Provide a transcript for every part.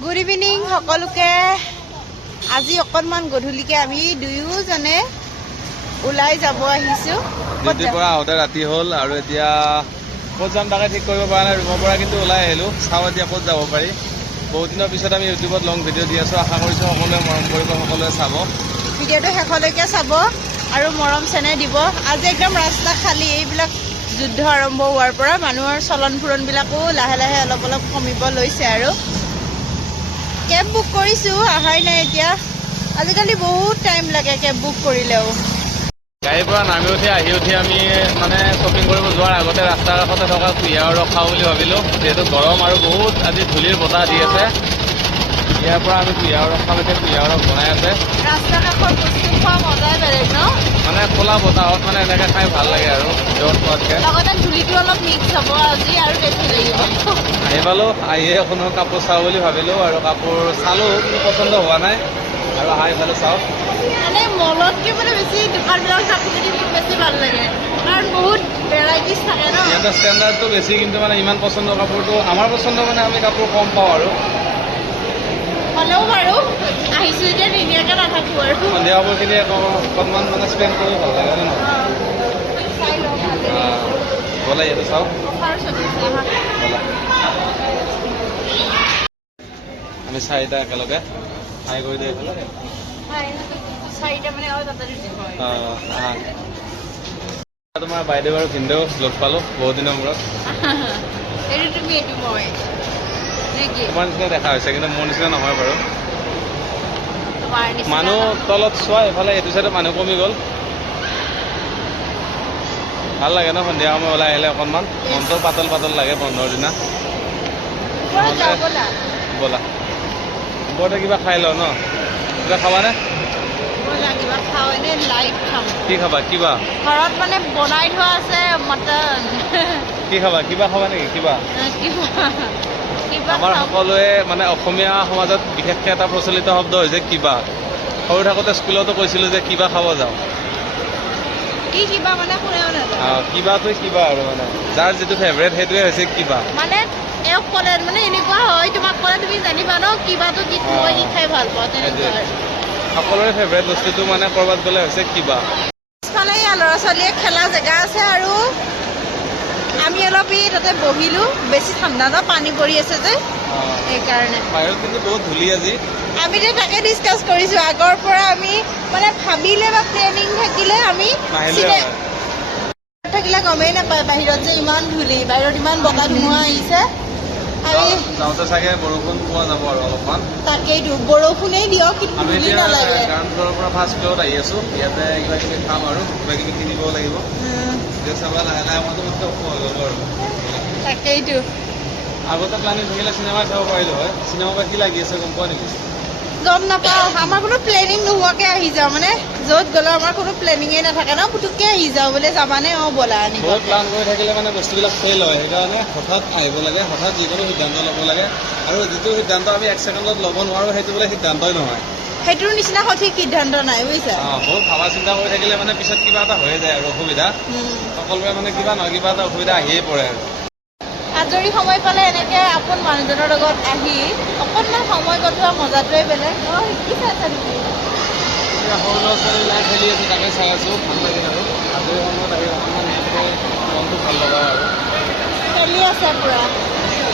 Good evening সকলোকে। আজি অকণমান গধূলিকে আমি দুয়োজনে ওলাই যাব আহিছোঁ। ডিউটিৰ পৰা আহোঁতে ৰাতি হ'ল আৰু এতিয়া ক'ত যাম তাকে ঠিক কৰিব পৰা নাই। ৰুমৰ পৰা কিন্তু ওলাই আহিলোঁ। চাওঁ এতিয়া ক'ত যাব পাৰি। বহুত দিনৰ পিছত আমি ইউটিউবত লং ভিডিঅ' দি আছোঁ। আশা কৰিছোঁ সকলোৱে মৰম কৰিব, সকলোৱে চাব। ভিডিঅ'টো শেষলৈকে চাব আৰু মৰম চেনেহ দিব। আজি একদম ৰাস্তা খালী। এইবিলাক যুদ্ধ আৰম্ভ হোৱাৰ পৰা মানুহৰ চলন ফুৰণবিলাকো লাহে লাহে অলপ অলপ কমিব লৈছে আৰু কেব বুক কৰিছোঁ, অহাই নাই এতিয়া। আজিকালি বহুত টাইম লাগে কেব বুক কৰিলেও। গাড়ীৰ পৰা নামি উঠি আহি উঠি আমি মানে শ্বপিং কৰিব যোৱাৰ আগতে ৰাস্তাৰ কাষতে থকা কুঁহিয়াৰ ৰস খাওঁ বুলি ভাবিলোঁ। যিহেতু গৰম আৰু বহুত আজি ধূলিৰ বতাহ দি আছে, ইয়াৰ পৰা আমি কুঁহিয়াৰ ৰস খাম। এতিয়া কুঁহিয়াৰ ৰস বনাই আছে। ৰাস্তা কাষৰ বস্তু খোৱা মজাই বেলেগ ন? মানে খোলা বতাহত মানে এনেকৈ খাই ভাল লাগে আৰু ভিতৰত খোৱাতকৈ। লগতে ধূলিটো অলপ মিক্স হ'ব আজি আৰু টেষ্টি লাগিব। আহি পালোঁ, আহিয়ে এখনো কাপোৰ চাওঁ বুলি ভাবিলোঁ আৰু কাপোৰ চালোঁ, কিন্তু পচন্দ হোৱা নাই আৰু আহি পালোঁ চাওঁ। মানে মলতকৈ মানে বেছি দোকানবিলাক থাকোঁতে মোক বেছি ভাল লাগে, কাৰণ বহুত ভেৰাইটিজ থাকে ন। সিহঁতৰ ষ্টেণ্ডাৰ্ডটো বেছি, কিন্তু মানে ইমান পচন্দৰ কাপোৰটো আমাৰ পচন্দ মানে আমি কাপোৰ কম পাওঁ আৰু হ'লেও বাৰু আহিছোঁ যেতিয়া নিদিয়াকৈ নাথাকোঁ আৰু সন্ধিয়া সময়খিনি অকণমান মানে স্পেণ্ড কৰি ভাল লাগে হয় নহয়? চাই লওঁ ব'লা ইয়াতে চাওঁ। ব'লা আমি চাৰিটা একেলগে হাই কৰি দিওঁ এইফালে। চাৰিটা মানে তোমাৰ বাইদেউ আৰু ভিনদেউ লগ পালোঁ বহুত দিনৰ মূৰত। এইটো তুমি এইটো মই নেকি? তোমাৰ নিচিনা দেখা হৈছে, কিন্তু মোৰ নিচিনা নহয় বাৰু। তোমাৰ নিচিনা মানুহ তলত চোৱা, এইফালে এইটো চাইডত মানুহ কমি গ'ল। ভাল লাগে ন সন্ধিয়া সময় ওলাই আহিলে, অকণমান মনটো পাতল পাতল লাগে বন্ধৰ দিনা। ব'লা ওপৰতে কিবা খাই লওঁ ন? কিবা খাবানে? কিবা খাওঁ, এনেই লাইট খাম। কি খাবা? কিবা ঘৰত মানে বনাই থোৱা আছে মটন। কি খাবা? কিবা খাবা নেকি? কিবা আমাৰ সকলোৱে মানে অসমীয়া সমাজত বিশেষকৈ এটা প্ৰচলিত শব্দ হৈছে কিবা। সৰু থাকোঁতে স্কুলতো কৈছিলোঁ যে কিবা খাব যাওঁ। কিবা মানে কিবাটো কিবা আৰু মানে যাৰ যিটো ফেভৰেট সেইটোৱে হৈছে কিবা। মানে এওঁক ক'লে মানে এনেকুৱা হয়, তোমাক ক'লে তুমি জানিবা ন কিবাটো কি, মই কি খাই ভাল পাওঁ তেনেকুৱা। সকলোৰে ফেভৰেট বস্তুটো মানে ক'ৰবাত গ'লে হৈছে কিবা। পিছফালে ল'ৰা ছোৱালীয়ে খেলা জেগা আছে আৰু আমি অলপ তাতে বহিলোঁ। বেছি ঠাণ্ডা ন, পানী পৰি আছে যে সেইকাৰণে। বাহিৰত কিন্তু বহুত ধূলি আজি। আমি তাকে ডিছকাছ কৰিছোঁ, আগৰ পৰা আমি মানে ভাবিলে বা প্লেনিং থাকিলে আমি থাকিলে গমেই নাপায় বাহিৰত যে ইমান ধূলি, বাহিৰত ইমান বতাহ ধুমুহা আহিছে। আমি যাওঁতে চাগে বৰষুণ পোৱা যাব আৰু অলপমান। তাকেইতো বৰষুণেই দিয়ক, কিন্তু আমি ধূলি এতিয়া নালাগে। গ্ৰাউণ্ড ফ্ল'ৰৰ পৰা ফাৰ্ষ্ট ফ্ল'ৰত আহি আছোঁ। ইয়াতে কিবা কিবি খাম আৰু কিবা কিবি কিনিব লাগিব। চাবা লাহে লাহে মনটো হৈ যাব আৰু তাকেইতো আগতে প্লানিং থাকিলে চিনেমা চাব পাৰিলোঁ হয়। চিনেমা বা কি লাগি আছে গম পোৱা নেকি? গম নাপাওঁ, আমাৰ কোনো প্লেনিং নোহোৱাকৈ আহি যাওঁ। মানে য'ত গ'লেও আমাৰ কোনো প্লেনিঙেই নাথাকে ন, পুটুককৈ আহি যাওঁ বোলে যাবানে? ব'লা আনিব। বহুত প্লান কৰি থাকিলে মানে বস্তুবিলাক ফেইল হয়, সেইকাৰণে হঠাৎ আহিব লাগে, হঠাৎ যিকোনো সিদ্ধান্ত ল'ব লাগে। আৰু যিটো সিদ্ধান্ত আমি 1 ছেকেণ্ডত ল'ব নোৱাৰোঁ সেইটো বোলে সিদ্ধান্তই নহয়। সেইটোৰ নিচিনা সঠিক সিদ্ধান্ত নাই, বুজিছা? বহুত ভাবা চিন্তা কৰি থাকিলে মানে পিছত কিবা এটা হৈ যায় আৰু অসুবিধা। সকলোৰে মানে কিবা নহয় কিবা এটা অসুবিধা আহিয়ে পৰে আৰু আজৰি সময় পালে এনেকৈ আপোন মানুহজনৰ লগত আহি অকণমান সময় কটোৱা মজাটোৱে বেলেগ। কি চাই আছা নেকি? সৰু ল'ৰা ছোৱালীবিলাক খেলি আছে, তাকে চাই আছোঁ। ভাল লাগিল আৰু আজৰি সময়ত আহি অকণমান মনটো ভাল লগা আৰু খেলি আছে, পূৰা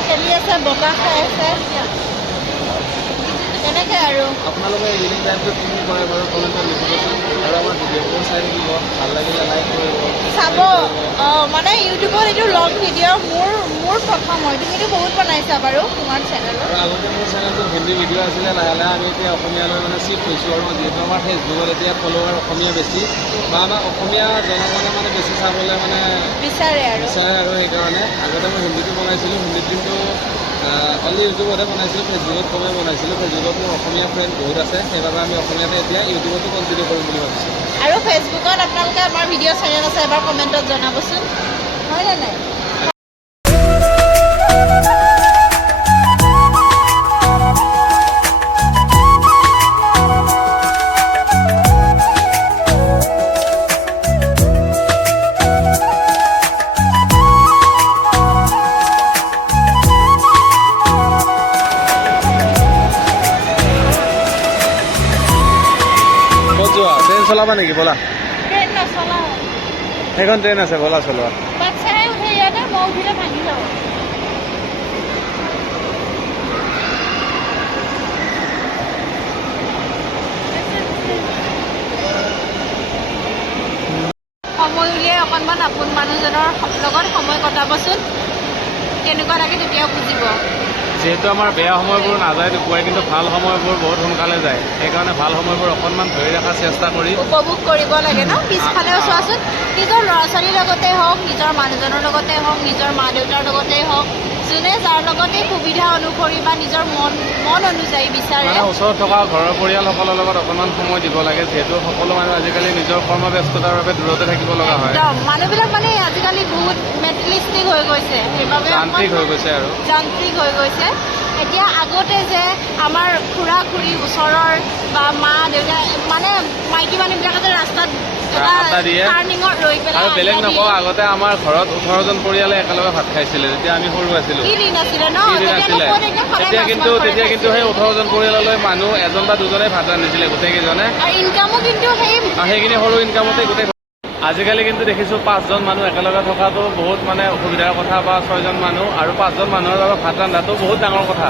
খেলি আছে, বতাহ খাই আছে তেনেকৈ আৰু। আপোনালোকে ইভিনিং টাইমটো কি কৰে বাৰু কমেণ্টত লিখিবচোন। আৰু আমাৰ ভিডিঅ'বোৰ চাই থাকিব, ভাল লাগিলে লাইক কৰিব, চাব। মানে ইউটিউবত এইটো লং ভিডিঅ' মোৰ প্ৰথম হয়। তুমিতো বহুত বনাইছা বাৰু তোমাৰ চেনেলত। আৰু আগতে মোৰ চেনেলটোত হিন্দী ভিডিঅ' আছিলে, লাহে লাহে আমি এতিয়া অসমীয়ালৈ মানে চিফ্ট হৈছোঁ। আৰু যিহেতু আমাৰ ফেচবুকত এতিয়া ফলোৱাৰ অসমীয়া বেছি, বা আমাৰ অসমীয়া জনগণে মানে বেছি চাবলৈ মানে বিচাৰে আৰু সেইকাৰণে আগতে মই হিন্দীটো বনাইছিলোঁ। হিন্দীত কিন্তু অনলি ইউটিউবতহে বনাইছিলোঁ, ফেচবুকত কমেই বনাইছিলোঁ। ফেচবুকত মোৰ অসমীয়া ফ্ৰেণ্ড বহুত আছে, সেইবাবে আমি অসমীয়াতে এতিয়া ইউটিউবতো কণ্টিনিউ কৰিম বুলি ভাবিছোঁ। আৰু ফেচবুকত আপোনালোকে আমাৰ ভিডিঅ' চেনেল আছে, এবাৰ কমেণ্টত জনাবচোন, হয়নে নাই? চলাবা নেকি? ব'লা, ট্ৰেইন নচলাও। সেইখন ট্ৰেইন আছে, ব'লা চলোৱা। বাচ্চাই উঠে ইয়াতে, মই উঠিলে ভাঙি যাব। সময় উলিয়াই অকণমান আপোন মানুহজনৰ লগত সময় কটাবচোন, কেনেকুৱা লাগে তেতিয়া বুজিব। যিহেতু আমাৰ বেয়া সময়বোৰ নাযায় দুপুৱাই, কিন্তু ভাল সময়বোৰ বহুত সোনকালে যায়। সেইকাৰণে ভাল সময়বোৰ অকণমান ধৰি ৰখাৰ চেষ্টা কৰি উপভোগ কৰিব লাগে ন। পিছফালেও চোৱাচোন, নিজৰ ল'ৰা ছোৱালীৰ লগতে হওক, নিজৰ মানুহজনৰ লগতে হওক, নিজৰ মা দেউতাৰ লগতে হওক, যোনে যাৰ লগতে সুবিধা অনুসৰি বা নিজৰ মন অনুযায়ী বিচাৰে, মানে ওচৰত থকা ঘৰৰ পৰিয়ালসকলৰ লগত অকণমান সময় দিব লাগে। যিহেতু সকলো মানুহ আজিকালি নিজৰ কৰ্মব্যস্ততাৰ বাবে দূৰতে থাকিব লগা হয়, একদম মানুহবিলাক মানে আজিকালি বহুত মেটেৰিয়েলিষ্টিক হৈ গৈছে, সেইবাবে যান্ত্ৰিক হৈ গৈছে আৰু যান্ত্ৰিক হৈ গৈছে। এতিয়া আগতে যে আমাৰ খুৰা খুৰী ওচৰৰ বা মা দেউতা মানে মাইকী মানুহবিলাকে যে ৰাস্তাত আড্ডা দিয়ে টাৰ্ণিঙত ৰৈ পেলাই আৰু বেলেগ আড্ডা নকওঁ, দিয়ে। আগতে আমাৰ ঘৰত 18জন পৰিয়ালে একেলগে ভাত খাইছিলে যেতিয়া আমি সৰু আছিলো। কি দিন আছিলে ন? কি দিন তেতিয়ানো আছিলে। ক'ত একদম সদায় তেতিয়া মাছ কিন্তু মাংসৰে সেই খাইছিলে। 18জন পৰিয়াললৈ মানুহ এজন বা দুজনে ভাত ৰান্ধিছিলে গোটেইকেইজনে, আৰু ইনকামো কিন্তু সেই আৰু সেইখিনি সৰু ইনকামতে গোটেই। আজিকালি কিন্তু দেখিছোঁ 5জন মানুহ একেলগে থকাটো বহুত মানে অসুবিধাৰ কথা, বা 6জন মানুহ আৰু 5জন মানুহৰ বাবে ভাত ৰান্ধাটো বহুত ডাঙৰ কথা।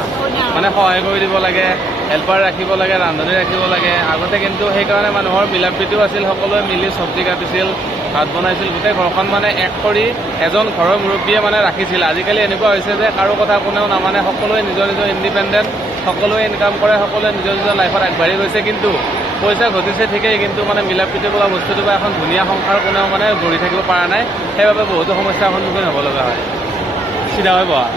মানে সহায় কৰি দিব লাগে, হেল্পাৰ ৰাখিব লাগে, ৰান্ধনি ৰাখিব লাগে। আগতে কিন্তু সেইকাৰণে মানুহৰ মিলা প্ৰীতিও আছিল, সকলোৱে মিলি চব্জি কাটিছিল, ভাত বনাইছিল, গোটেই ঘৰখন মানে এক কৰি এজন ঘৰৰ মুৰব্বীয়ে মানে ৰাখিছিল। আজিকালি এনেকুৱা হৈছে যে কাৰো কথা কোনেও নামানে, সকলোৱে নিজৰ নিজৰ ইণ্ডিপেণ্ডেণ্ট, সকলোৱে ইনকাম কৰে, সকলোৱে নিজৰ নিজৰ লাইফত আগবাঢ়ি গৈছে। কিন্তু পইচা ঘটিছে ঠিকেই, কিন্তু মানে মিলা প্ৰীতি বোলা বস্তুটো বা এখন ধুনীয়া সংসাৰ কোনেও মানে গঢ়ি থাকিব পৰা নাই। সেইবাবে বহুতো সমস্যাৰ সন্মুখীন হ'ব লগা হয়। চিধা হৈ বহা,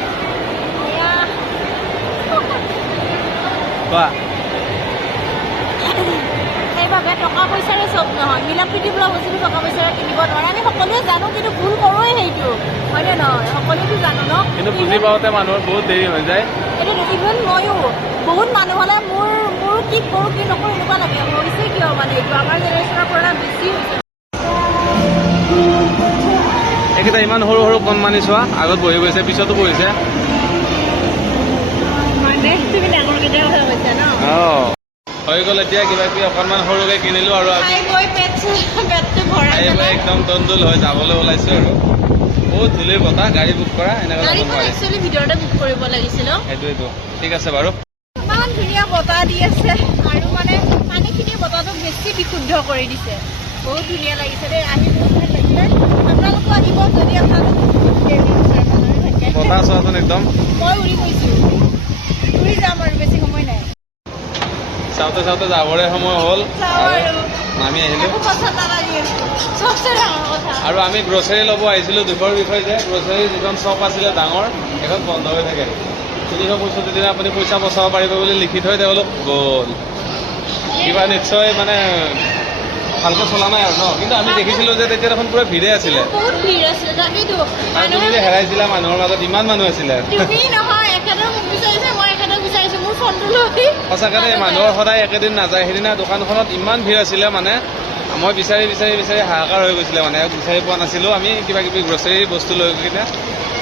কোৱা। সেইবাবে টকা পইচাৰে চব নহয়, মিলা প্ৰীতি বোলা বস্তুটো টকা পইচাৰে কিনিব নোৱাৰে। আমি সকলোৱে জানো, কিন্তু ভুল কৰোঁৱেই সেইটো, হয়নে নহয়? সকলোৱেতো জানো ন, কিন্তু বুজি পাওঁতে মানুহৰ বহুত দেৰি হৈ যায়। এইটো ইভেন ময়ো বহুত মানুহ হ'লে মোৰ কি কৰোঁ কি নকৰোঁ এনেকুৱা লাগে। হৈছে কিয় মানে এইটো আমাৰ জেনেৰেশ্যনৰ পৰা বেছি হৈছে। এইকেইটা ইমান সৰু সৰু কণমানি চোৱা, আগত বহি গৈছে, পিছতো বহিছে। মানে তুমি ডাঙৰ কেতিয়াও কথা কৈছা ন? হৈ গ'ল এতিয়া কিবা কিবি অকণমান সৰুকৈ কিনিলোঁ আৰু খাই বৈ পেটটো ভৰাই খাই বৈ পেলাই একদম দন্দুল হৈ যাবলৈ ওলাইছোঁ আৰু বহুত ধূলিৰ বতাহ, গাড়ী বুক কৰা এনেকৈ যাব গাড়ীখন নোৱাৰি। একচুৱেলি ভিতৰতে বুক কৰিব লাগিছিল। সেইটোৱেইটো। ঠিক আছে বাৰু। ইমান ধুনীয়া বতাহ দি আছে আৰু মানে পানীখিনি বতাহটোক বেছি বিশুদ্ধ কৰি দিছে। বহুত ধুনীয়া লাগিছে দেই, আহি বহুত ভাল লাগিলে। আপোনালোকো আহিব যদি আপোনালোক থাকে। বতাহ চোৱাচোন একদম। মই উৰি গৈছোঁ, উৰি যাম আৰু বেছি সময় নাই। চাওঁতে চাওঁতে যাবৰে সময় হ'ল চাওঁ আৰু নামি আহিলোঁ। একো কথা নালাগে, চবচে ডাঙৰ কথা। আৰু আমি গ্ৰচাৰী ল'ব আহিছিলোঁ। দুখৰ বিষয় যে গ্ৰচাৰী যিখন শ্বপ আছিলে ডাঙৰ, সেইখন বন্ধ হৈ থাকে। 365 দিনা আপুনি পইচা বচাব পাৰিব বুলি লিখি থৈ তেওঁলোক গ'ল। কিবা নিশ্চয় মানে ভালকৈ চলা নাই আৰু ন। কিন্তু আমি দেখিছিলোঁ যে তেতিয়া দেখোন পুৰা ভিৰে আছিলে। বহুত ভিৰ আছিলে, তাকেইতো আৰু তুমি যে হেৰাইছিলা মানুহৰ মাজত, ইমান মানুহ আছিলে। তুমি নহয়, এখেতৰ মোক বিচাৰিছে, মই এখেতক বিচাৰিছোঁ, মোৰ ফোনটো লৈ। সঁচাকৈ দেই, মানুহৰ সদায় একেদিন নাযায়। সেইদিনা দোকানখনত ইমান ভিৰ আছিলে, মানে মই বিচাৰি বিচাৰি বিচাৰি হাহাকাৰ হৈ গৈছিলে, মানে বিচাৰি পোৱা নাছিলোঁ। আমি কিবা কিবি গ্ৰচাৰী বস্তু লৈ কিনে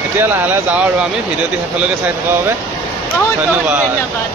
এতিয়া লাহে লাহে যাওঁ আৰু আমি ভিডিঅ'টি শেষলৈকে চাই থকাৰ বাবে বহুত ধন্যবাদ। ধন্যবাদ।